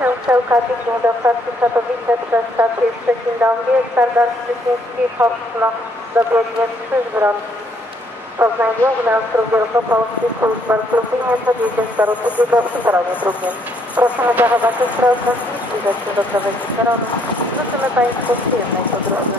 Strzałka biegnie do stacji Katowice przez stację Szczecin-Dąbie, Sardar Szczeciński, Horsno dobiegnie Krzyżwron. Poznań Główny, Ostrów Wielkopolski, Kulsbar, Lublinie, podjedzie z toru drugiego przy peronie drugim. Prosimy zachować ostrożność i zbliżać do krawędzi peronu. Życzymy Państwu przyjemnej podróży.